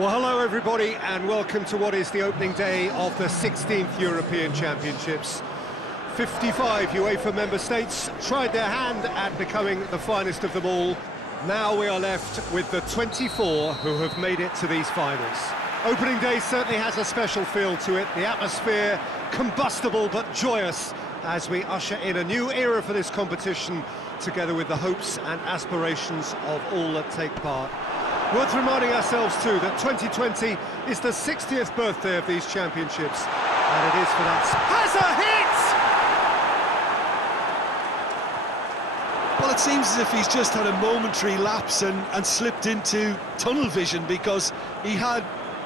Well, hello everybody, and welcome to what is the opening day of the 16th European Championships. 55 UEFA member states tried their hand at becoming the finest of them all. Now we are left with the 24 who have made it to these finals. Opening day certainly has a special feel to it. The atmosphere, combustible but joyous, as we usher in a new era for this competition, together with the hopes and aspirations of all that take part. Worth reminding ourselves too that 2020 is the 60th birthday of these championships, and it is for that. Has a hit! Well, it seems as if he's just had a momentary lapse and slipped into tunnel vision, because he had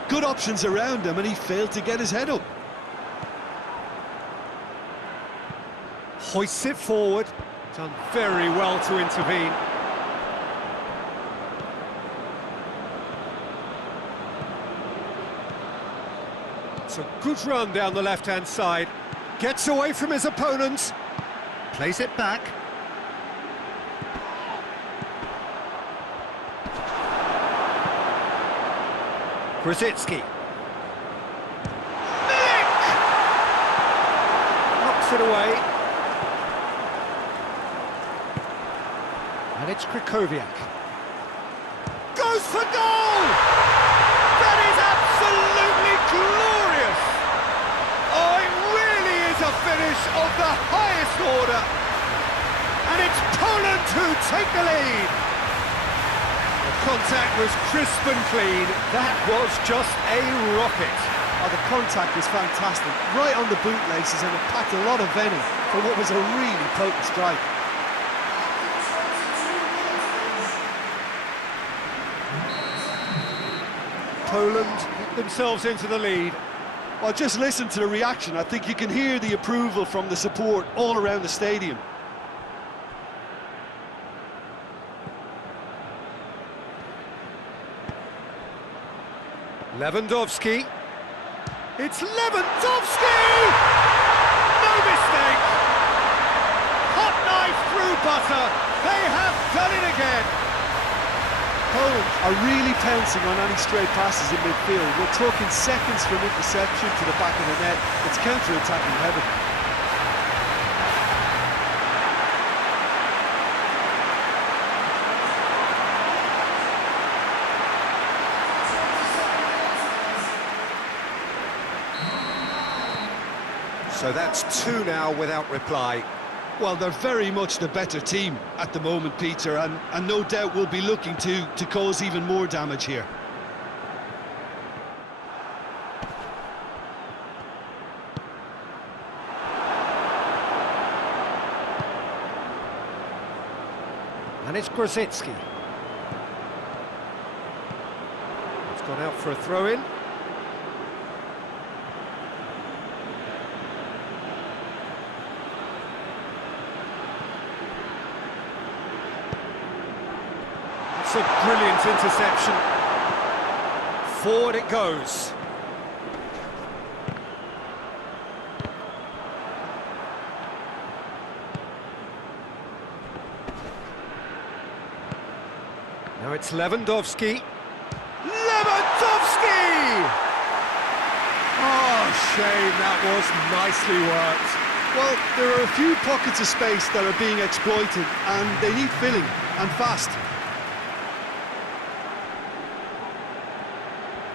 good options around him and he failed to get his head up. Hoists it forward, done very well to intervene. It's a good run down the left-hand side. Gets away from his opponents. Plays it back. Grzycki. Knocks it away. And it's Krychowiak. Goes for goal! That is absolutely glorious! Oh, it really is a finish of the highest order. And it's Poland who take the lead. The contact was crisp and clean. That was just a rocket. Oh, the contact was fantastic, right on the bootlaces, and it packed a lot of venom for what was a really potent strike. Poland get themselves into the lead. Well, just listen to the reaction. I think you can hear the approval from the support all around the stadium. Lewandowski. It's Lewandowski! No mistake! Hot knife through butter. They have done it again. Poland are really pouncing on any stray passes in midfield. We're talking seconds from interception to the back of the net. It's counter-attacking heaven. So that's two now without reply. Well, they're very much the better team at the moment, Peter, and no doubt will be looking to cause even more damage here. And it's Grzycki. It's gone out for a throw-in. A brilliant interception. Forward it goes. Now it's Lewandowski. Lewandowski! Oh, shame, that was nicely worked. Well, there are a few pockets of space that are being exploited, and they need filling, and fast.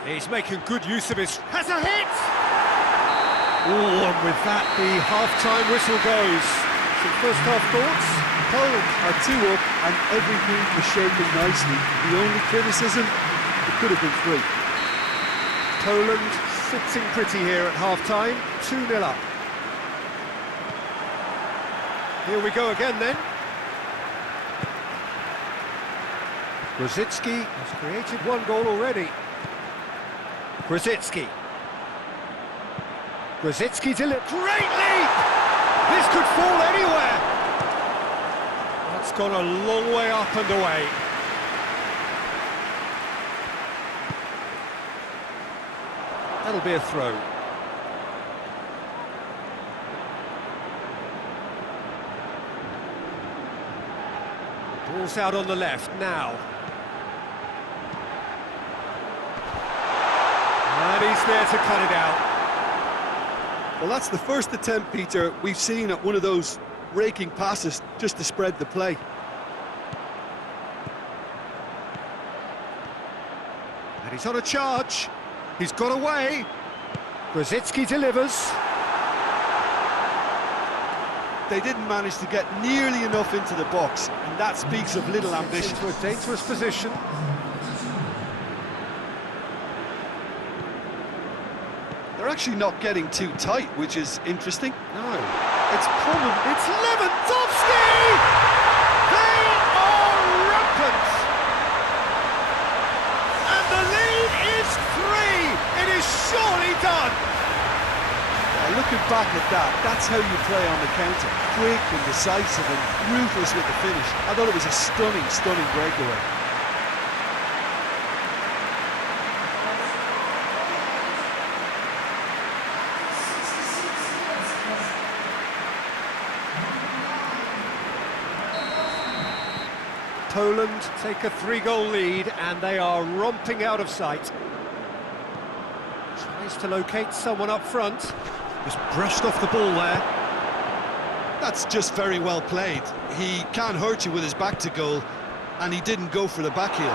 He's making good use of his... Has a hit! Oh, and with that, the half-time whistle goes. Some first-half thoughts? Poland are 2 up, and everything was shaping nicely. The only criticism, it could have been 3. Poland sitting pretty here at half-time, 2-0 up. Here we go again, then. Grzycki has created 1 goal already. Grzycki. Grzycki delivered. Great leap! This could fall anywhere. That's gone a long way up and away. That'll be a throw. Ball's out on the left now. And he's there to cut it out. Well, that's the first attempt, Peter, we've seen at one of those raking passes just to spread the play. And he's on a charge. He's got away. Grosicki delivers. They didn't manage to get nearly enough into the box, and that speaks of little ambition. Into a dangerous position. They're actually not getting too tight, which is interesting. No. It's Lewandowski! They are rampant! And the lead is 3! It is surely done! Looking back at that, that's how you play on the counter. Quick and decisive and ruthless with the finish. I thought it was a stunning, stunning breakaway. Poland take a 3-goal lead and they are romping out of sight. Tries to locate someone up front. Just brushed off the ball there. That's just very well played. He can't hurt you with his back to goal, and he didn't go for the back heel.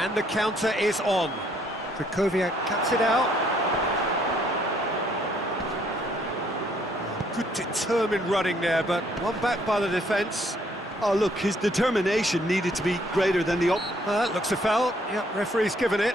And the counter is on. Krychowiak cuts it out. Good determined running there, but one back by the defence. Oh, look, his determination needed to be greater than the... That looks a foul. Yep, referee's given it.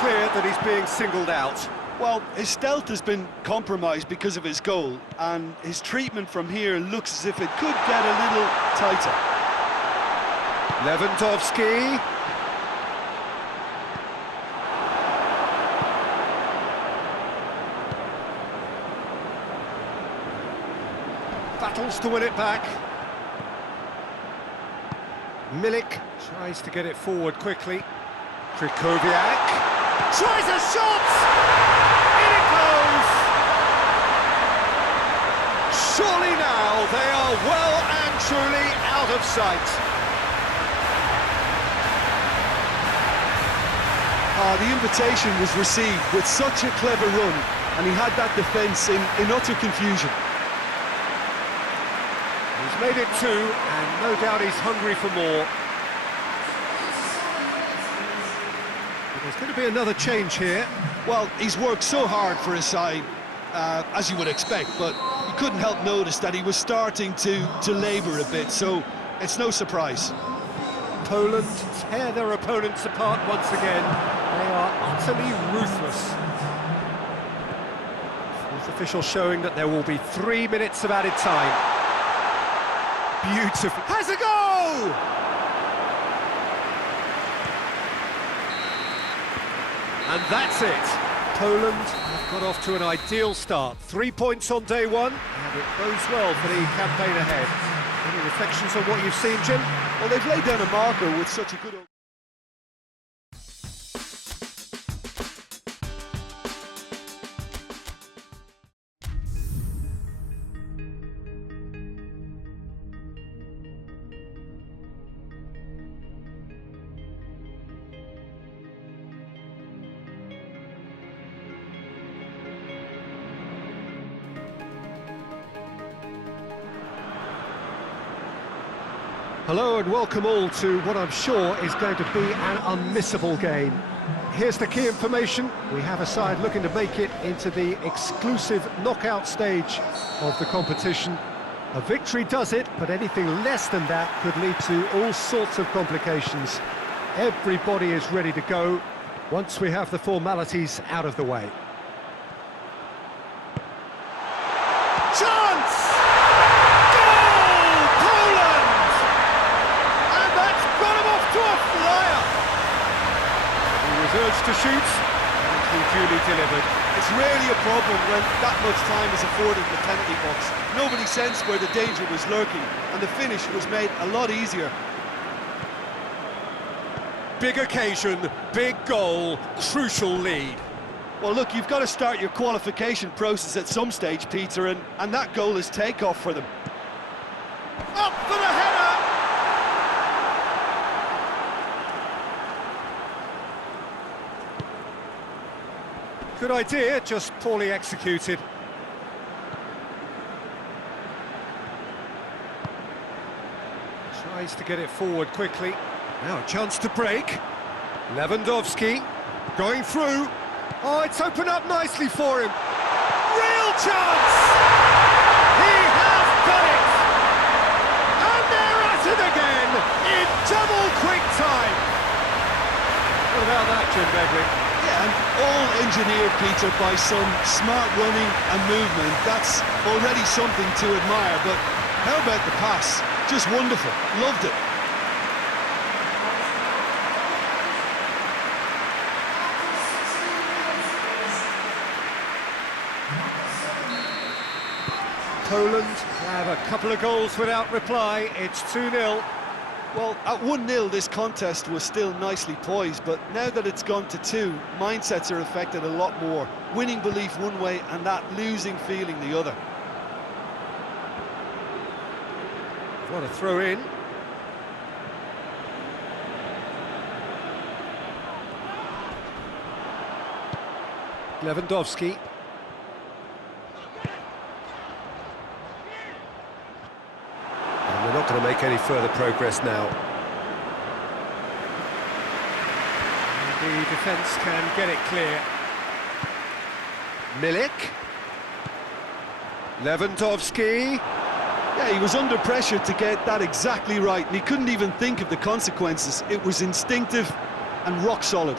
Clear that he's being singled out. Well, his stealth has been compromised because of his goal, and his treatment from here looks as if it could get a little tighter. Lewandowski. Battles to win it back. Milik tries to get it forward quickly. Krychowiak. Tries a shot! In it goes! Surely now they are well and truly out of sight. The invitation was received with such a clever run, and he had that defence in utter confusion. He's made it 2, and no doubt he's hungry for more. There's going to be another change here. Well, he's worked so hard for his side, as you would expect, but you couldn't help notice that he was starting to labour a bit, so it's no surprise. Poland tear their opponents apart once again. They are utterly ruthless. Fourth official showing that there will be 3 minutes of added time. Beautiful. Has a goal! And that's it. Poland have got off to an ideal start. 3 points on day one, and it bodes well for the campaign ahead. Any reflections on what you've seen, Jim? Well, they've laid down a marker with such a good... Hello and welcome all to what I'm sure is going to be an unmissable game. Here's the key information. We have a side looking to make it into the exclusive knockout stage of the competition. A victory does it, but anything less than that could lead to all sorts of complications. Everybody is ready to go once we have the formalities out of the way. Chance! Urged to shoot, and he duly delivered. It's rarely a problem when that much time is afforded in the penalty box. Nobody sensed where the danger was lurking, and the finish was made a lot easier. Big occasion, big goal, crucial lead. Well, look, you've got to start your qualification process at some stage, Peter, and that goal is takeoff for them. Up for the header! Good idea, just poorly executed. Tries to get it forward quickly. Now a chance to break. Lewandowski going through. Oh, it's opened up nicely for him. Real chance! He has done it! And they're at it again in double quick time. What about that, Jim Begley? Yeah, and all engineered, Peter, by some smart running and movement. That's already something to admire, but how about the pass? Just wonderful. Loved it. Poland have a couple of goals without reply. It's 2-0. Well, at 1-0, this contest was still nicely poised, but now that it's gone to 2, mindsets are affected a lot more. Winning belief one way and that losing feeling the other. What a throw in. Lewandowski. And they're not going to make any further progress now. The defence can get it clear. Milik. Lewandowski. Yeah, he was under pressure to get that exactly right, and he couldn't even think of the consequences. It was instinctive and rock solid.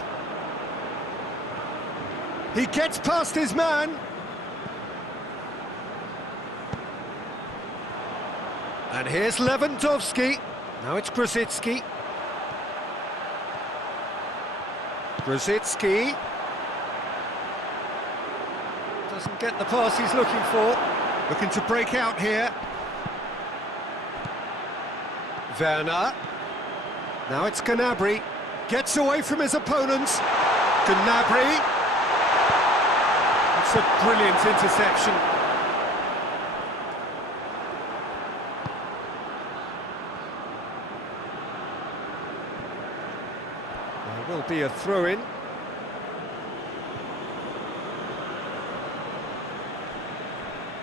He gets past his man. And here's Lewandowski. Now it's Grosicki. Grosicki. Doesn't get the pass he's looking for. Looking to break out here. Werner. Now it's Gnabry. Gets away from his opponents. Gnabry. It's a brilliant interception. There will be a throw-in.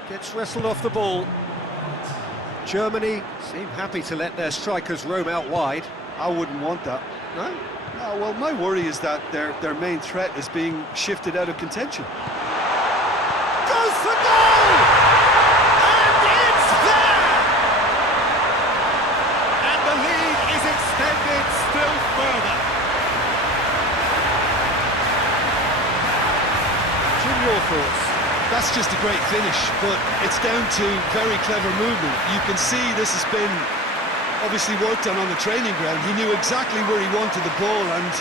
Gets wrestled off the ball. Germany seem happy to let their strikers roam out wide. I wouldn't want that. No? No, well, my worry is that their main threat is being shifted out of contention. Goes for goal! And it's there! And the lead is extended still further. Jim, your thoughts? That's just a great finish, but it's down to very clever movement. You can see this has been obviously worked on the training ground. He knew exactly where he wanted the ball, and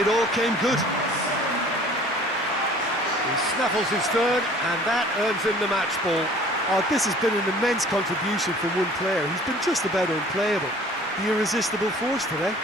it all came good. He snaffles his third, and that earns him the match ball. Oh, this has been an immense contribution from one player. He's been just about unplayable. The irresistible force today.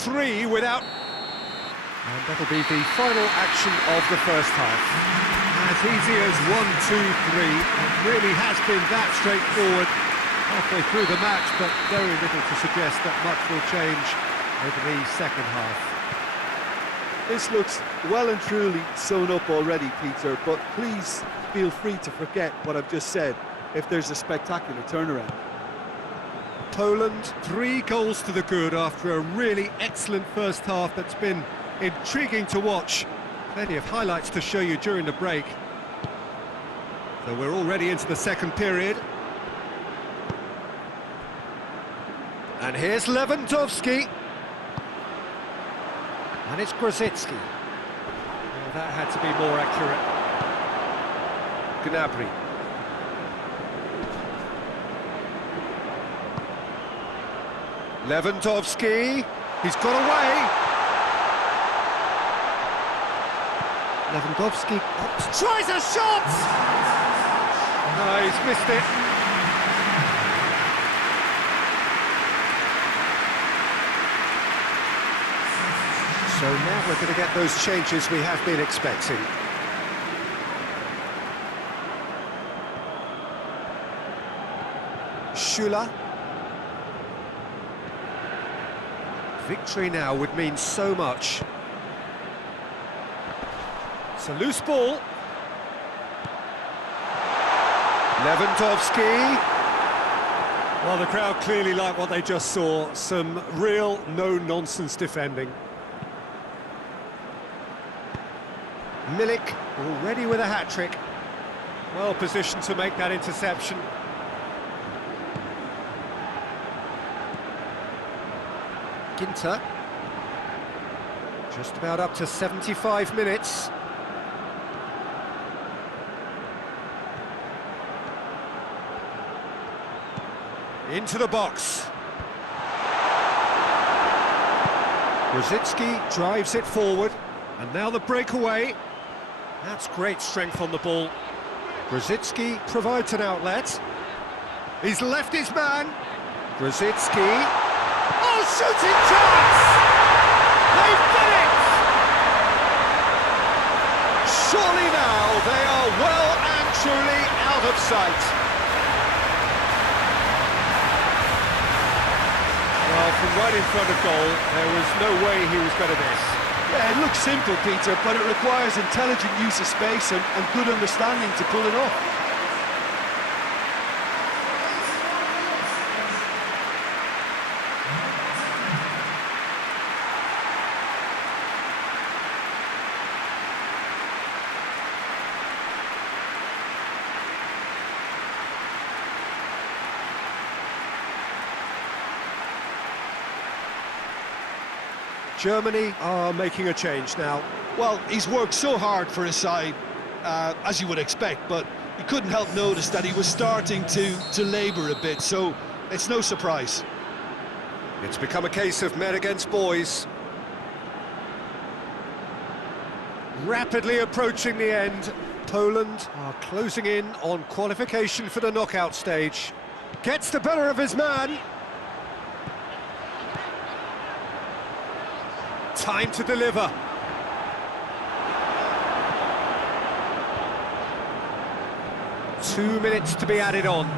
Three without... And that'll be the final action of the first half. As easy as 1, 2, 3. It really has been that straightforward halfway through the match, but very little to suggest that much will change over the second half. This looks well and truly sewn up already, Peter, but please feel free to forget what I've just said if there's a spectacular turnaround. Poland, 3 goals to the good after a really excellent first half that's been intriguing to watch. Plenty of highlights to show you during the break. So we're already into the second period. And here's Lewandowski. And it's Grosicki. Well, that had to be more accurate. Gnabry. Lewandowski. He's got away. Lewandowski tries a shot! No, he's missed it. So now we're going to get those changes we have been expecting. Schüller. Victory now would mean so much. It's a loose ball. Lewandowski. Well, the crowd clearly like what they just saw. Some real no-nonsense defending. Milik already with a hat-trick. Well positioned to make that interception. Ginter. Just about up to 75 minutes. Into the box. Grosicki drives it forward. And now the breakaway. That's great strength on the ball. Grosicki provides an outlet. He's left his man. Grosicki. Oh, shooting chance! They've done it! Surely now they are well and truly out of sight. Well, from right in front of goal, there was no way he was going to miss. Yeah, it looks simple, Peter, but it requires intelligent use of space and good understanding to pull it off. Germany are making a change now. Well, he's worked so hard for his side, as you would expect, but you couldn't help notice that he was starting to labour a bit, so it's no surprise. It's become a case of men against boys. Rapidly approaching the end. Poland are closing in on qualification for the knockout stage. Gets the better of his man. Time to deliver. Two minutes to be added on.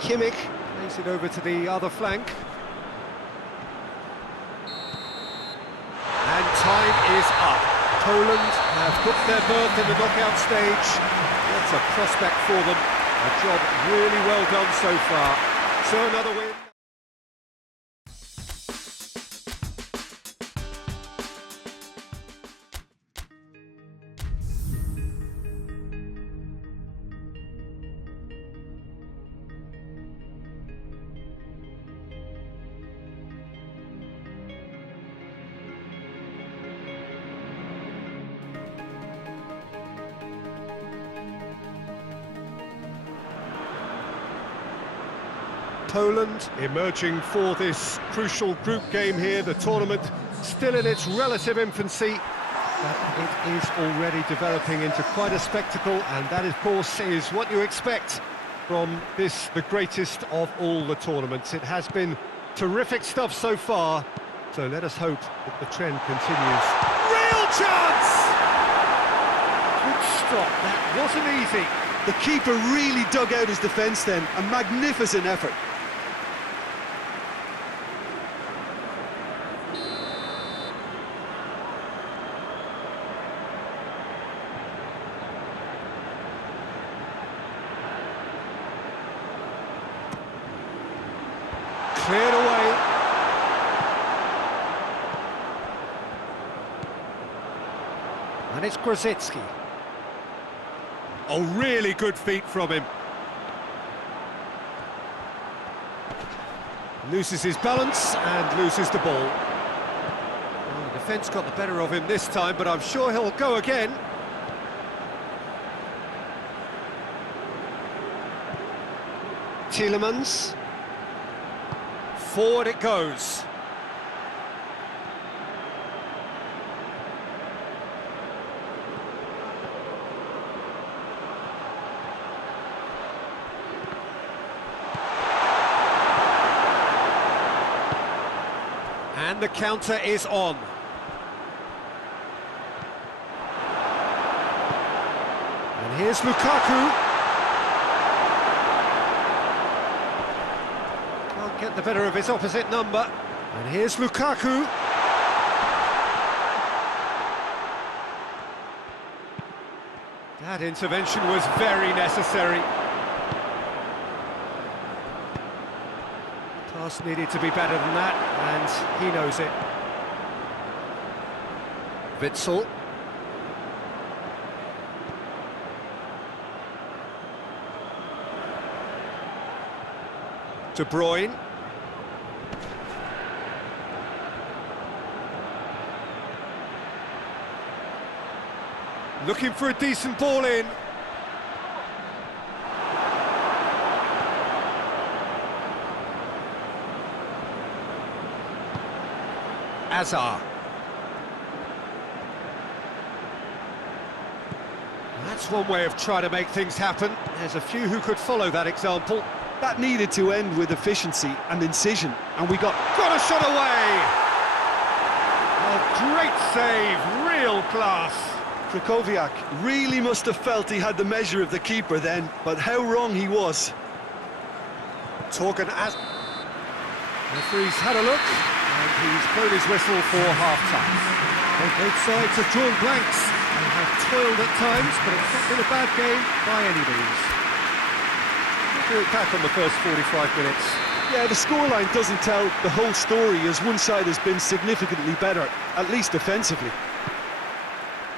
Kimmich plays it over to the other flank. And time is up. Poland have booked their berth in the knockout stage. That's a prospect for them. A job really well done so far. So another win. Poland emerging for this crucial group game here, the tournament still in its relative infancy, but it is already developing into quite a spectacle, and that, of course, is what you expect from this, the greatest of all the tournaments. It has been terrific stuff so far, so let us hope that the trend continues. Real chance! Good stop, that wasn't easy. The keeper really dug out his defence then, a magnificent effort. Cleared away. And it's Grosicki. Oh, really good feet from him. Loses his balance and loses the ball. Defence got the better of him this time, but I'm sure he'll go again. Tielemans. Forward it goes. And the counter is on. And here's Lukaku. Can't get the better of his opposite number. And here's Lukaku. That intervention was very necessary. Pass needed to be better than that, and he knows it. Witsel. De Bruyne. Looking for a decent ball in. Azar. That's one way of trying to make things happen. There's a few who could follow that example. That needed to end with efficiency and incision, and we got a shot away! A great save, real class. Krychowiak really must have felt he had the measure of the keeper then, but how wrong he was. Torgan as... Referee's had a look, and he's blown his whistle for half-time. Well, both sides have drawn blanks and have toiled at times, but it's not been a bad game by any means. We'll look back on the first 45 minutes. Yeah, the scoreline doesn't tell the whole story, as one side has been significantly better, at least defensively.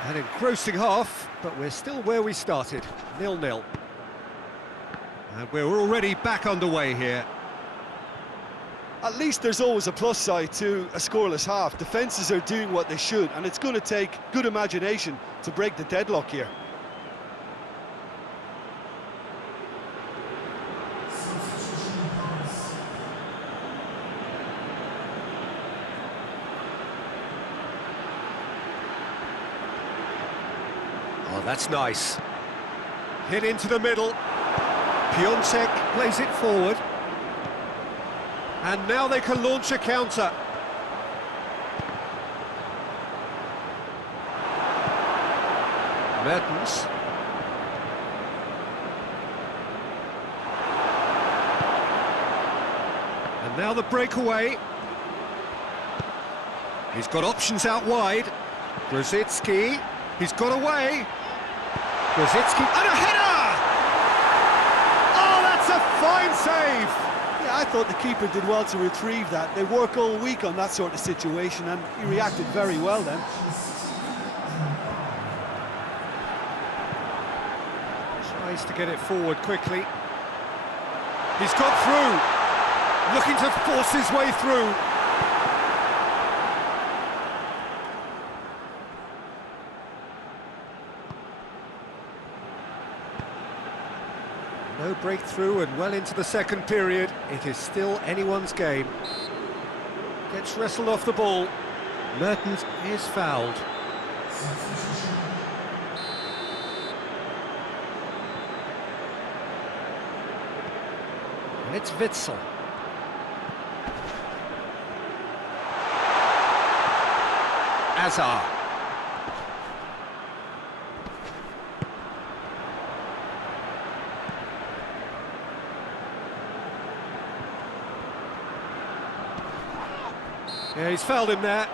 An engrossing half, but we're still where we started, 0-0. And we're already back underway here. At least there's always a plus side to a scoreless half. Defences are doing what they should, and it's going to take good imagination to break the deadlock here. Oh, that's nice. Hit into the middle. Piontek plays it forward. And now they can launch a counter. Mertens. And now the breakaway. He's got options out wide. Grosicki. He's got away. Grosicki. And a header! Oh, that's a fine save! Yeah, I thought the keeper did well to retrieve that. They work all week on that sort of situation, and he reacted very well then. Tries to get it forward quickly. He's got through. Looking to force his way through. No breakthrough and well into the second period. It is still anyone's game. Gets wrestled off the ball. Mertens is fouled. And it's Witsel. Azar. Yeah, he's fouled him there.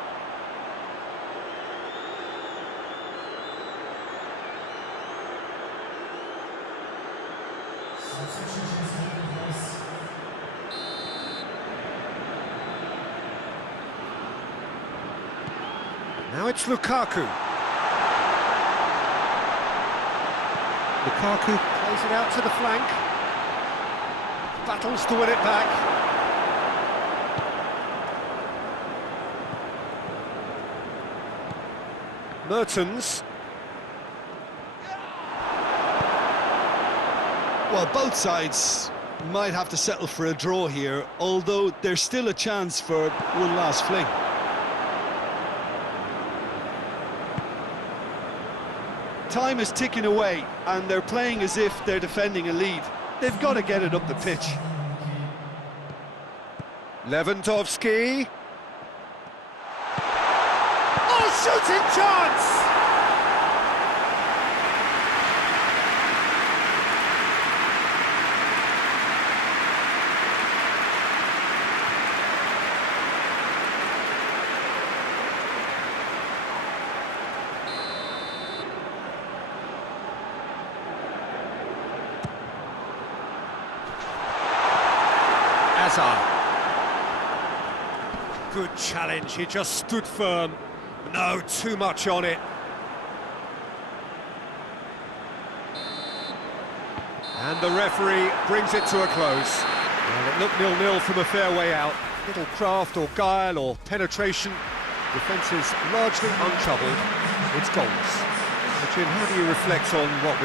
Now it's Lukaku. Lukaku plays it out to the flank. Battles to win it back. Mertens. Well, both sides might have to settle for a draw here, although there's still a chance for one last fling. Time is ticking away, and they're playing as if they're defending a lead. They've got to get it up the pitch. Lewandowski. Oh, shooting chance! Good challenge, he just stood firm. No, too much on it. And the referee brings it to a close. Well, it looked 0-0 from a fair way out. Little craft or guile or penetration. Defence is largely untroubled. It's goals. But Jim, how do you reflect on what we've